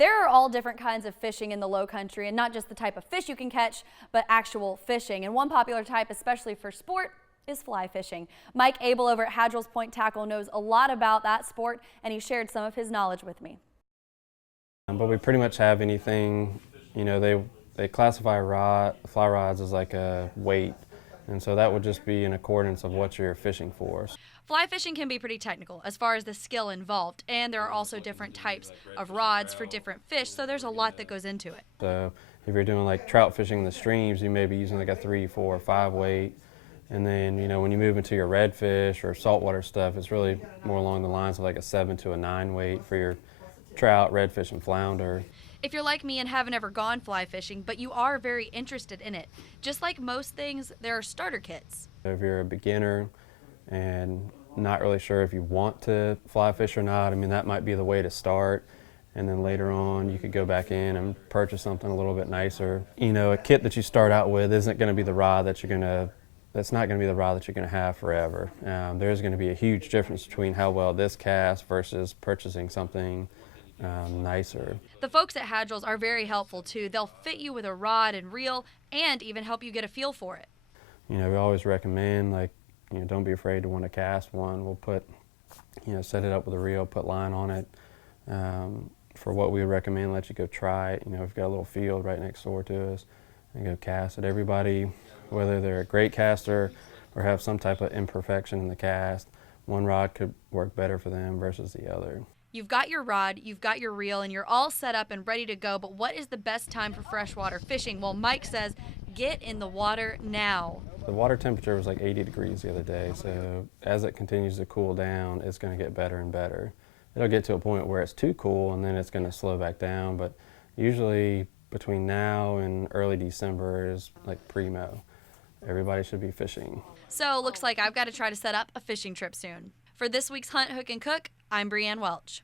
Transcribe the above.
There are all different kinds of fishing in the low country, and not just the type of fish you can catch, but actual fishing. And one popular type, especially for sport, is fly fishing. Mike Abel over at Hadrell's Point Tackle knows a lot about that sport, and he shared some of his knowledge with me. But we pretty much have anything, you know, they classify fly rods as like a weight, and so that would just be in accordance of what you're fishing for. Fly fishing can be pretty technical as far as the skill involved, and there are also different types of rods for different fish, so there's a lot that goes into it. So if you're doing like trout fishing in the streams, you may be using like a 3, 4, or 5 weight. And then, you know, when you move into your redfish or saltwater stuff, it's really more along the lines of like a 7 to a 9 weight for your trout, redfish, and flounder. If you're like me and haven't ever gone fly fishing, but you are very interested in it, just like most things, there are starter kits. If you're a beginner and not really sure if you want to fly fish or not, I mean, that might be the way to start. And then later on, you could go back in and purchase something a little bit nicer. You know, a kit that you start out with isn't going to be the rod that that's not going to be the rod that you're going to have forever. There's going to be a huge difference between how well this casts versus purchasing something nicer. The folks at Hadrell's are very helpful too. They'll fit you with a rod and reel and even help you get a feel for it. You know, we always recommend, like, you know, don't be afraid to want to cast one. We'll put, you know, set it up with a reel, put line on it. For what we would recommend, let you go try it. You know, we've got a little field right next door to us and go cast it. Everybody, whether they're a great caster or have some type of imperfection in the cast, one rod could work better for them versus the other. You've got your rod, you've got your reel, and you're all set up and ready to go, but what is the best time for freshwater fishing? Well, Mike says, get in the water now. The water temperature was like 80 degrees the other day, so as it continues to cool down, it's going to get better and better. It'll get to a point where it's too cool and then it's going to slow back down, but usually between now and early December is like primo. Everybody should be fishing. So looks like I've got to try to set up a fishing trip soon. For this week's Hunt, Hook, and Cook, I'm Brianne Welch.